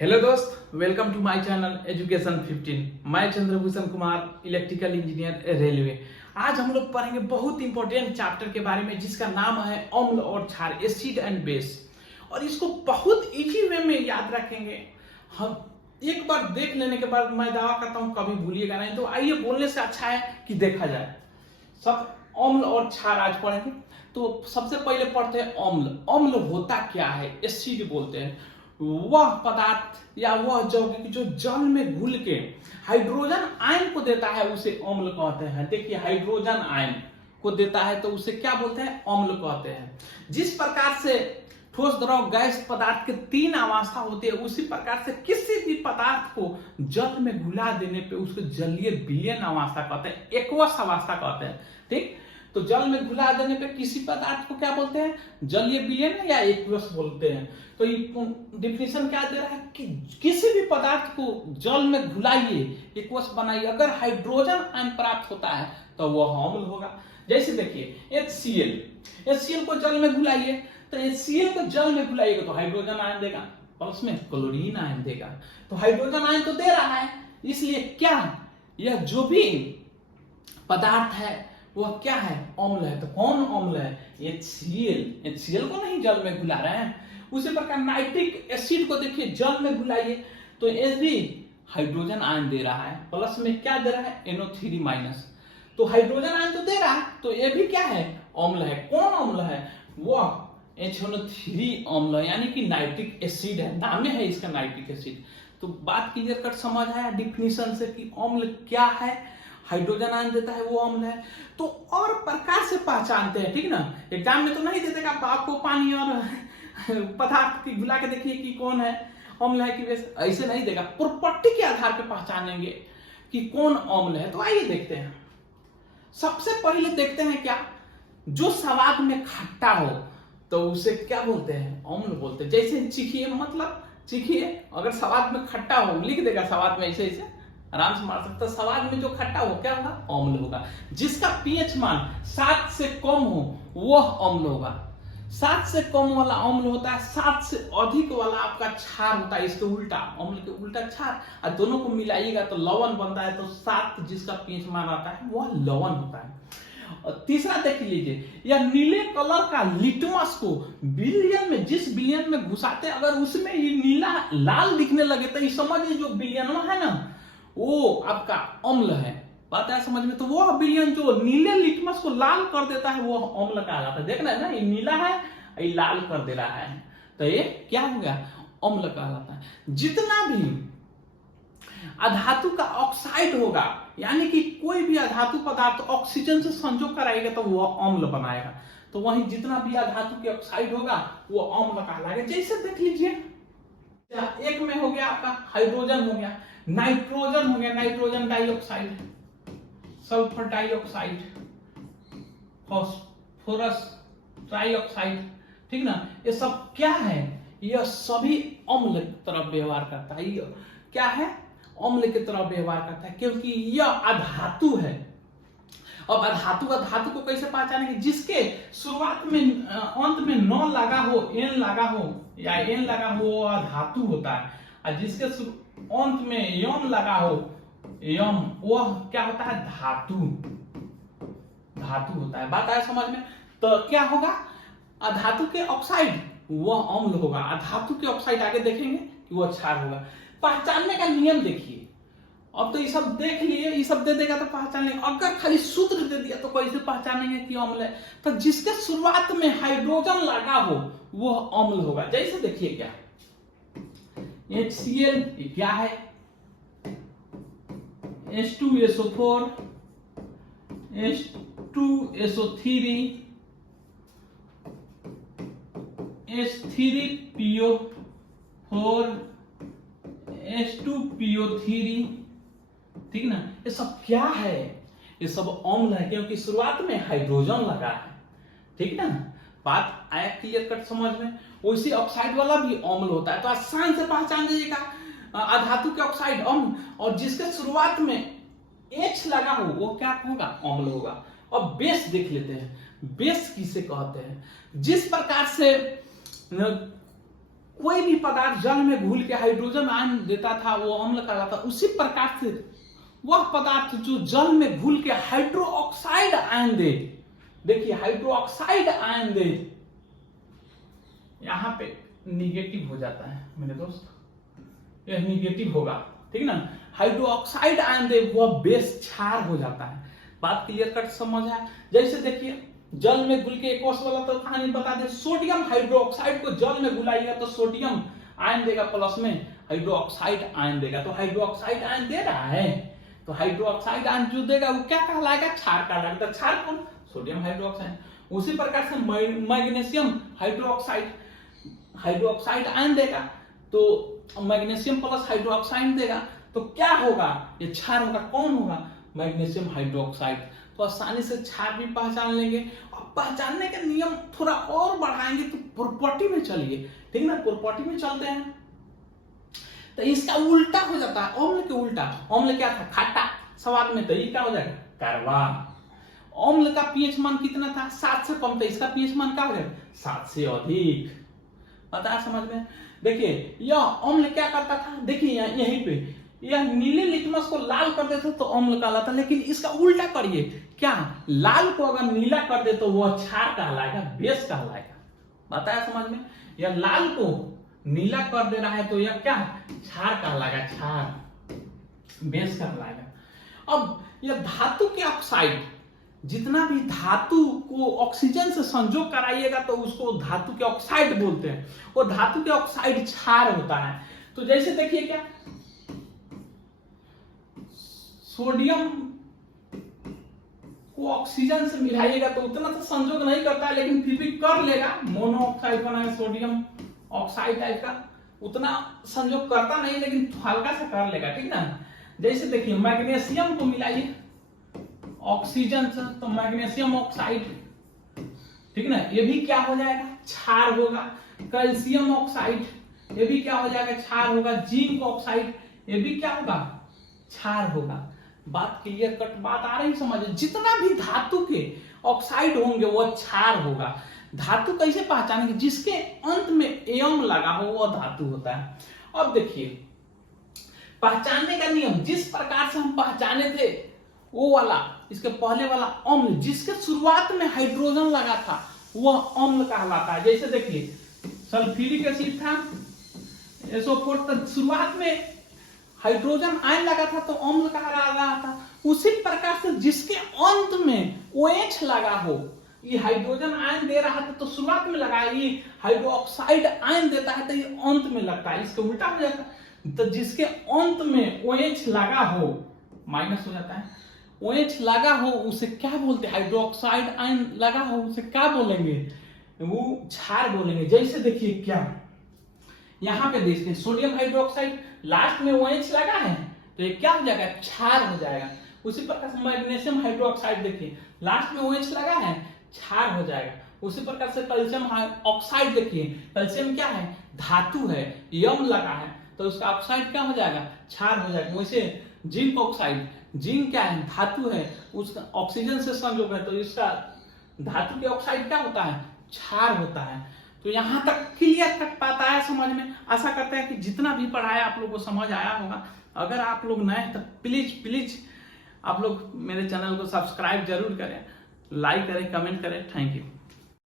Hello दोस्त, welcome to my channel education 15। मैं Chandrabhushan Kumar, electrical engineer railway. आज हम लोग पढ़ेंगे बहुत इंपॉर्टेंट चैप्टर के बारे में जिसका नाम है अम्ल और क्षार, एसिड एंड बेस। और इसको बहुत इजी वे में याद रखेंगे। हम एक बार देख लेने के बाद मैं दावा करता हूँ कभी भूलिएगा नहीं। तो आइए, बोलने से अच्छा है कि देखा जाए। सब अम्ल और क्षार आज पढ़ेंगे। तो सबसे पहले पढ़ते हैं अम्ल। अम्ल होता क्या है? एसिड बोलते हैं वह पदार्थ या वह यौगिक जो जल में घुल के हाइड्रोजन आयन को देता है उसे अम्ल कहते हैं। देखिए, हाइड्रोजन आयन को देता है तो उसे क्या बोलते हैं? अम्ल कहते हैं। जिस प्रकार से ठोस, द्रव, गैस पदार्थ के तीन अवस्था होती है, उसी प्रकार से किसी भी पदार्थ को जल में घुला देने पे उसको जलीय विलयन अवस्था कहते हैं, एक्वस अवस्था कहते हैं। ठीक, तो जल में घुला देने पे किसी पदार्थ को क्या बोलते हैं? जलीय विलयन या एक्वस बोलते हैं। तो ये डिफिनेशन क्या दे रहा है कि किसी भी पदार्थ को जल में घुलाइए, एक्वस बनाइए, अगर हाइड्रोजन आयन प्राप्त होता है तो वह अम्ल होगा। जैसे देखिए HCl को जल में घुलाइए, तो HCl को जल में घुलाइएगा तो हाइड्रोजन आयन देगा, प्लस में क्लोरीन आयन देगा। तो हाइड्रोजन आयन तो दे रहा है, इसलिए क्या यह जो भी पदार्थ है वह क्या है? अम्ल है। तो कौन अम्ल है? HCl को नहीं जल में घुला रहे हैं। उसी प्रकार नाइट्रिक एसिड को देखिए, जल में घुलाइए तो ये भी हाइड्रोजन आयन दे रहा है, प्लस में क्या दे रहा है? NO3 minus. तो हाइड्रोजन आयन तो दे रहा है, तो ये भी क्या है? अम्ल है। कौन अम्ल है? वह HNO3 अम्ल है, यानी कि नाइट्रिक एसिड है, नाम है इसका नाइट्रिक एसिड। तो बात क्लियर कट समझ आया डिफिनीशन से कि अम्ल क्या है। हाइड्रोजन आयन देता है वो अम्ल है। तो और प्रकार से पहचानते हैं, ठीक ना। एग्जाम में तो नहीं देते कि आपको पानी और पदार्थ की घुला के देखिए कि कौन है अम्ल है कि बेस, ऐसे नहीं देगा। प्रॉपर्टी के आधार पर पहचानेंगे कि कौन अम्ल है। तो आइए देखते हैं। सबसे पहले देखते हैं क्या, जो स्वाद में खट्टा हो तो उसे क्या बोलते हैं? अम्ल बोलते हैं। जैसे चीखिए, मतलब चीखिए, अगर स्वाद में खट्टा हो, लिख देगा स्वाद में, ऐसे ऐसे आराम से मार सकता है। स्वाद में जो खट्टा हो क्या होगा? अम्ल होगा। जिसका पीएच मान 7 से कम हो वह अम्ल होगा। 7 से कम वाला अम्ल होता है, 7 से अधिक वाला आपका क्षार होता है। इसके उल्टा, अम्ल के उल्टा क्षार, और दोनों को मिलाइएगा तो लवण बनता है। तो 7 जिसका पीएच मान आता है वह लवण होता है। और तीसरा देख लीजिए, या नीले कलर का लिटमस को विलयन में, जिस विलयन में घुसाते, अगर उसमें ये नीला लाल दिखने लगे तो ये समझिए जो विलयन है ना वो आपका अम्ल है। बात है समझ में? तो वो विलयन जो नीले लिटमस को लाल कर देता है वो अम्ल कहलाता है। देखना है ना, ये नीला है, ये लाल कर दे रहा है, तो ये क्या हो गया? अम्ल कहलाता है। जितना भी अधातु का ऑक्साइड होगा, यानी कि कोई भी अधातु पदार्थ ऑक्सीजन से संयोग कराएगा तो वो अम्ल बनाएगा। तो वहीं जितना भी अधातु के ऑक्साइड होगा वो अम्ल कहलाएगा। जैसे देख लीजिए, एक में हो गया आपका हाइड्रोजन, हो गया नाइट्रोजन, हो गया nitrogen dioxide, sulphur dioxide, phosphorus trioxide, ठीक ना। ये सब क्या है? यह सभी अम्ल की तरफ व्यवहार करता है। यह क्या है? अम्ल की तरफ व्यवहार करता है, क्योंकि यह अधातु है। अब अधातु को कैसे पहचानेंगे? जिसके शुरुआत में, अंत में न लगा हो, एन लगा हो या एन लगा हो, वो अधातु होता है। और जिसके अंत में यम लगा हो, यम, वह क्या होता है? धातु होता है। बात आया समझ में? तो क्या होगा? अधातु के ऑक्साइड वह अम्ल होगा, अधातु के ऑक्साइड आगे देखेंगे कि वह क्षार होगा। पहचानने का नियम देखिए। अब तो ये सब देख लिए, ये सब दे देगा तो पहचान लेंगे। अगर खाली सूत्र दे दिया तो कैसे पहचानेंगे कि अम्ल है? तो जिसके शुरुआत में हाइड्रोजन लगा हो वह अम्ल होगा। जैसे देखिए, क्या HCl क्या है? H2SO4, H2SO3, H3PO4, H2PO3, ठीक ना। ये सब क्या है? ये सब अम्ल है, क्योंकि शुरुआत में हाइड्रोजन लगा है, ठीक ना। बात आया क्लियर कट समझ में? वैसे ऑक्साइड वाला भी अम्ल होता है। तो आसान से पहचान दीजिएगा, अधातु के ऑक्साइड अम्ल, और जिसके शुरुआत में H लगा हो वो क्या होगा? अम्ल होगा। अब बेस देख लेते हैं। बेस किसे कहते हैं? जिस प्रकार से कोई भी पदार्थ जल में घुल के हाइड्रोजन आयन देता था वो अम्ल कहलाता। उसी प्रकार से वह पदार्थ जो जल में घुल के हाइड्रोक्साइड आयन दे, देखिए हाइड्रोक्साइड आयन दे, यहां पे निगेटिव हो जाता है मेरे दोस्त, यह निगेटिव होगा, ठीक ना। हाइड्रोक्साइड आयन दे वह बेस क्षार हो जाता है। बात क्लियर कट समझ है। जैसे देखिए जल में घुल के एक और वाला तो कहानी बता दे, सोडियम हाइड्रोक्साइड को जल में घुलाइएगा तो सोडियम आयन देगा, प्लस में हाइड्रोक्साइड आयन देगा। तो हाइड्रोक्साइड आयन दे रहा है, तो हाइड्रोक्साइड आयन जो देगा वो क्या कहलाएगा, क्षार कहलाएगा। तो क्षार कौन, सोडियम हाइड्रोक्साइड। उसी प्रकार से मैग्नीशियम हाइड्रोक्साइड आयन देगा, तो मैग्नीशियम प्लस हाइड्रोक्साइड देगा, तो क्या होगा, ये क्षार होगा। कौन होगा, मैग्नीशियम हाइड्रोक्साइड। तो आसानी से क्षार भी पहचान लेंगे। अब पहचानने के नियम थोड़ा और बढ़ाएंगे तो प्रॉपर्टी में चलिए, ठीक ना। प्रॉपर्टी में चलते हैं तो इसका उल्टा हो जाता है, अम्ल के उल्टा। अम्ल क्या था, खट्टा स्वाद में, तो ये क्या हो जाएगा, कड़वा। अम्ल का पीएच मान कितना था, 7 से कम था, इसका पीएच मान क्या हो जाएगा, 7 से अधिक। पता है समझ में। देखिए यह अम्ल क्या करता था, देखिए यहीं पे यह नीले लिटमस को लाल कर देते तो अम्ल कहलाता, लेकिन इसका उल्टा करिए, क्या लाल को अगर नीला कर दे तो वह क्षार कहलाएगा, बेस कहलाएगा। बताया समझ में। यह लाल को नीला कर दे रहा है तो यह क्या क्षार कहलाएगा, क्षार बेस कहलाएगा। अब यह धातु के ऑक्साइड, जितना भी धातु को ऑक्सीजन से संजोग कराइएगा तो उसको धातु के ऑक्साइड बोलते हैं। वो धातु के ऑक्साइड क्षार होता है। तो जैसे देखिए क्या, सोडियम को ऑक्सीजन से मिलाइएगा तो उतना तो संजोग नहीं करता है, लेकिन फिर भी कर लेगा। मोनोऑक्साइड बनाए सोडियम ऑक्साइड टाइप का, उतना संजोग करता नहीं, लेकिन हल्का सा कर लेगा, ठीक ना। जैसे देखिए मैग्नीशियम को मिलाइए ऑक्सीजन से तो मैग्नीशियम ऑक्साइड, ठीक ना, ये भी क्या हो जाएगा, क्षार होगा। कैल्शियम ऑक्साइड, ये भी क्या हो जाएगा, क्षार होगा। जिंक ऑक्साइड, ये भी क्या होगा, क्षार होगा। बात क्लियर कट, बात आ रही समझ। जितना भी धातु के ऑक्साइड होंगे वो क्षार होगा। धातु कैसे पहचानेंगे, जिसके अंत में एयम लगा हो वह धातु होता है। अब देखिए पहचानने का नियम, जिस प्रकार से हम पहचाने थे वो वाला, इसके पहले वाला अम्ल, जिसके शुरुआत में हाइड्रोजन लगा था वह अम्ल कहलाता है। जैसे देखिए सल्फ्यूरिक एसिड था, SO4, तो शुरुआत में हाइड्रोजन आयन लगा था तो अम्ल कहा रहा था। उसी प्रकार से जिसके अंत में OH लगा हो, ये हाइड्रोजन आयन दे रहा था तो शुरुआत में लगा, ये हाइड्रोक्साइड आयन देता है तो ये अंत में लगता है, इसके उल्टा हो जाता है। तो जिसके अंत में OH लगा हो, माइनस हो जाता है, OH लगा हो उसे क्या बोलते हैं, हाइड्रोक्साइड आयन लगा हो उसे क्या बोलेंगे, वो क्षार बोलेंगे। जैसे देखिए क्या, यहां पे देखते हैं सोडियम हाइड्रोक्साइड, लास्ट में OH लगा है तो ये क्या हो जाएगा, क्षार हो जाएगा। उसी प्रकार से मैग्नीशियम हाइड्रोक्साइड देखिए, लास्ट में OH लगा है, क्षार हो जाएगा। उसी प्रकार से कैल्शियम ऑक्साइड देखिए, कैल्शियम क्या है, धातु है, यम लगा है तो उसका ऑक्साइड क्या हो जाएगा, क्षार हो जाएगा। वैसे जिंक ऑक्साइड, जिंक क्या है, धातु है, उसका ऑक्सीजन से संयोग है तो इसका धातु के ऑक्साइड क्या होता है, क्षार होता है। तो यहां तक क्लियर कट पाता है समझ में। आशा करते हैं कि जितना भी पढ़ाया आप लोगों को समझ आया होगा। अगर आप लोग नए हैं तो प्लीज आप लोग मेरे चैनल को सब्सक्राइब जरूर करें, लाइक करें, कमेंट करें। Thank you.